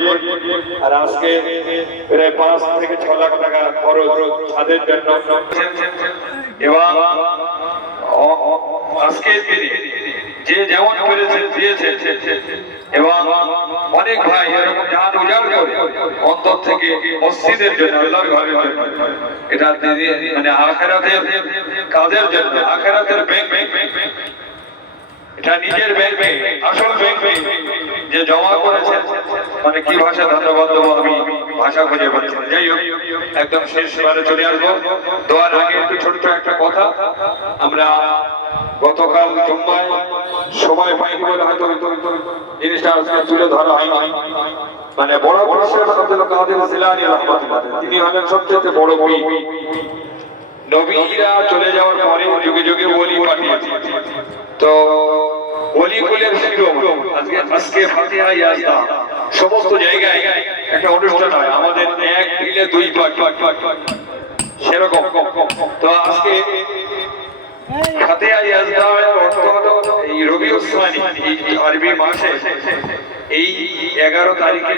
Project আর আজকে প্রায় পাঁচ থেকে ছ লাখ টাকা খরচ তাদের জন্য। এবং আজকে যে যেমন পেরেছে দিয়েছে। এবং অনেক ভাই অন্তর থেকে মসজিদের জন্য এটা মানে আখেরাতের কাজের জন্য, আখেরাতের ব্যাংক এটা নিজের ব্যাংক আসল ব্যাংক যে জমা করেছে মানে কি ভাষা ধন্যবাদ দেবো আমি? ভাষা খুঁজে পাচ্ছি যাই হোক, একদম শেষ বারে চলে আসব। দোয়ার আগে একটু ছোট্ট একটা কথা। আমরা গতকাল জুম্মায় সময় পাইনি বলে হয়তো জিনিসটা আজকে তুলে ধরা হয়নি। মানে বড় বড় আব্দুল কাদের? জিলানী রহমাতুল্লাহ। তিনি হলেন সবচেয়ে বড় বই নবীরা চলে যাওয়ার পরে যুগে যুগে বলি পাঠিয়েছে তো বলি শিরোমণি। আজকে আজকে ফাতিহা ইয়াজদা। সমস্ত জায়গায় একটা অনুষ্ঠান হয়। আমাদের এক দিলে দুই পাঠ সেরকম। তো আজকে ফাতিহা ইয়াজদা অর্থ হলো এই রবি উসমানী আরবি মাসে এই এগারো তারিখে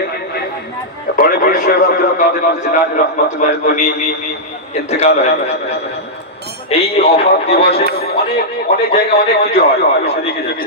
বড় পীর সাহেব আব্দুল কাদের জিলানী রহমাতুল্লাহ উনি ইন্তেকাল হয়ে। এই অফার দিবসে অনেক অনেক জায়গায় অনেক কিছু হয়। সেদিকে যাচ্ছি।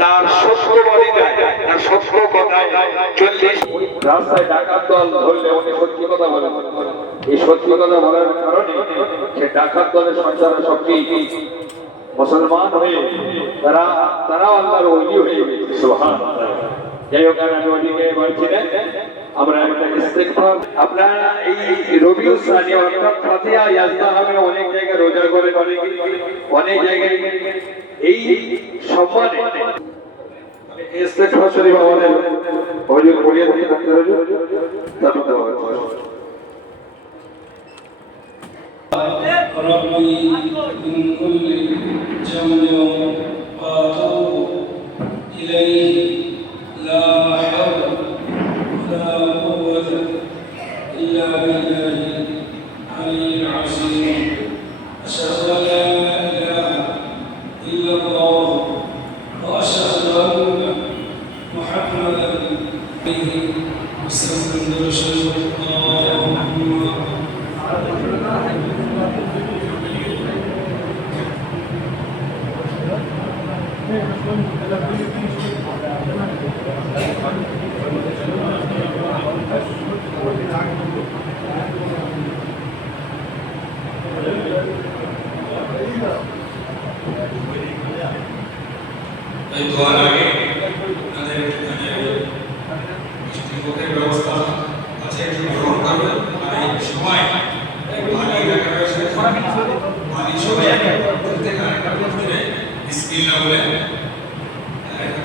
তার সত্য যাই হোক আমি আমরা একটা আপনারা এই রবিউল সানি অনেক জায়গায় রোজা করে অনেক অনেক জায়গায় এই সম্মানে ইস্তেগফার শরীফ আমাদের হুজুর পড়িয়ে দিয়ে ডাক্তার হুজুর তারপর দেওয়া হচ্ছে ربي من كل جمل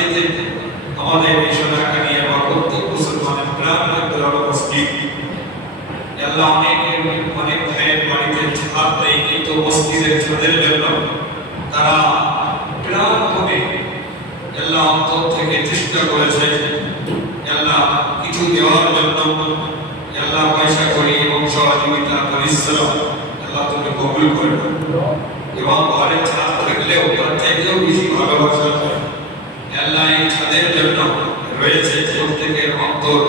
তার আমাদের এই সোনাখানি এবং প্রত্যেক মুসলমানের প্রাণ হলো মসজিদ আল্লাহ অনেকের অনেক ভাইয়ের বাড়িতে ছাদ নেই, কিন্তু মসজিদের ছাদের জন্য তারা প্রাণ হবে আল্লাহ অন্তর থেকে চেষ্টা করেছে। আল্লাহ কিছু দেওয়ার জন্য। আল্লাহ পয়সা করি এবং সহযোগিতা পরিশ্রম আল্লাহ তুমি কবুল করে। নাও। এবং ঘরে ছাদ থাকলেও তার চাইতেও বেশি ভালোবাসা আল্লাহ এই জন্য রয়েছে প্রত্যেকের অন্তর।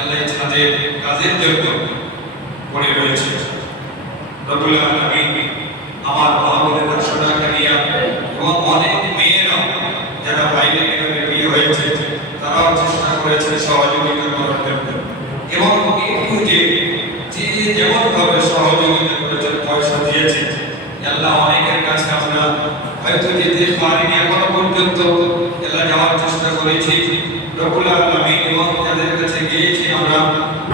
আল্লাহ এই কাজের জন্য পড়ে রয়েছে। রবুল আলামিন আমার মা বোনেরা সোনাকারিয়া এবং অনেক মেয়েরা যারা বাইরে গেলে বিয়ে হয়েছে, তারাও চেষ্টা করেছে সহযোগিতা করার জন্য। এবং একটু যে যে যেমন ভাবে সহযোগিতা করেছে পয়সা দিয়েছে আল্লাহ অনেকের কাছে আমরা হয়তো যেতে পারিনি এখনও পর্যন্ত। যাওয়ার চেষ্টা করেছি। রবুল আলামিন এবং যাদের কাছে গিয়েছি, আমরা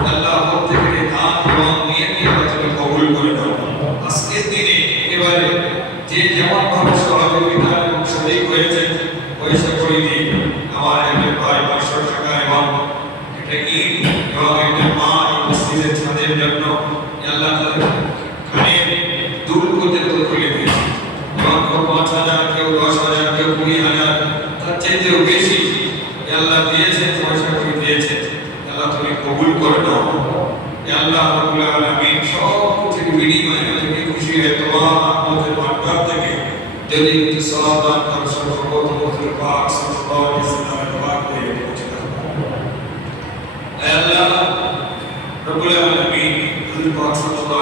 আল্লাহ প্রত্যেকের দান এবং নিয়ে নিয়ে কবুল করে আজকের দিনে একেবারে যে যেমন ভাবে সহযোগিতা এবং শরীর হয়েছে পয়সা করে আমার একজন ভাই পাঁচশো টাকা এবং একটা ইট এবং একটা মা মসজিদের ছাদের জন্য আল্লাহ তাদের খানে দূর করতে তো খুলে দিয়েছে এবং কেউ পাঁচ হাজার কেউ দশ হাজার কেউ কুড়ি হাজার তার চাইতেও বেশি আল্লাহ দিয়েছে পয়সা করে দিয়েছে আল্লাহ তুমি কবুল করে দাও আল্লাহ রাব্বুল আলামিন সব কিছুর বিনিময়ে তুমি খুশি হয়ে তোমার আমাদের ভান্ডার থেকে যদি একটু সওয়াব দান করো সর্বপ্রথম মধুর পাক সাল্লাল্লাহু আলাইহি ওয়াসাল্লামের পাক হয়ে পৌঁছে দাও। আল্লাহ রাব্বুল আলামিন হুজুর পাক সাল্লাল্লাহু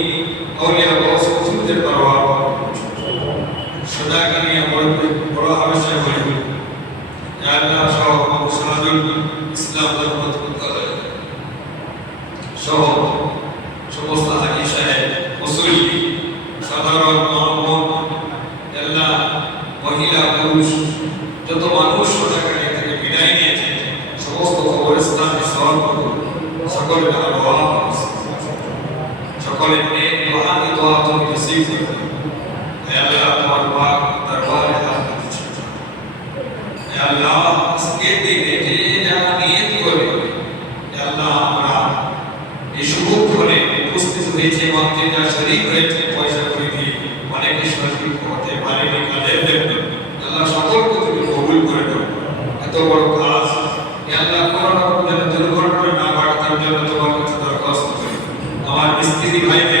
পরওয়ার সদাকানি আমার বড় আবশ্যক হয়ে ইয়া আল্লাহ সহ মুসাদুল ইসলাম রহমতুল্লাহ সহ সমস্ত হাজি সাহেব মুসলিম সাধারণ মানব আল্লাহ মহিলা, পুরুষ, যত মানুষ সোনাকালী থেকে বিদায় নিয়েছে, সমস্ত কবরস্থান স্মরণ সকলের সকলের মহান দোয়া তুমি নসিব করো হে আল্লাহ তোমার পাক দরবারে আল্লাহ আজকে দিনে যে যারা নিয়ত করে আল্লাহ আমরা এই শুভক্ষণে উপস্থিত হয়েছে এবং যে যা শরীর হয়েছে পয়সা করে দিয়ে অনেকে শরীর হতে পারেনি কাজের জন্য আল্লাহ সকলকে তুমি কবুল করে দাও এত বড় কাজ আল্লাহ কোনো রকম যেন দুর্ঘটনা না ঘটে তার জন্য তোমার কাছে দরখাস্ত করি আমার স্ত্রী এ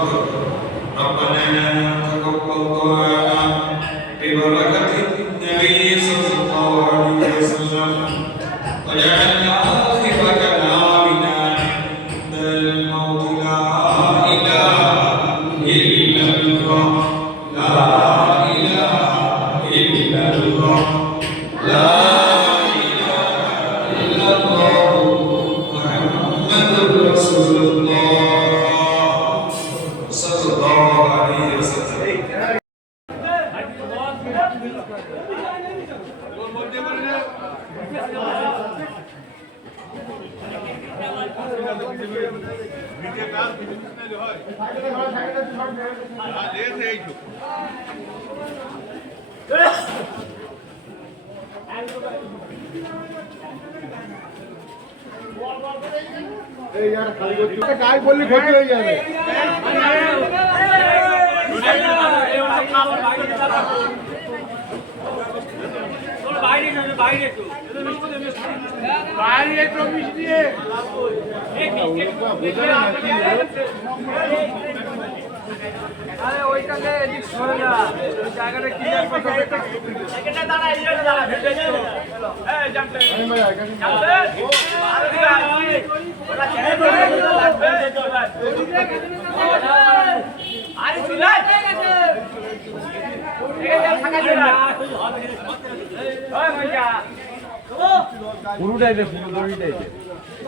গায়ে বললি ক্ষতি হয়ে যাবে পুরো দড়িটাই দে আরে পুরো দড়ি বুঝতে পার গেছে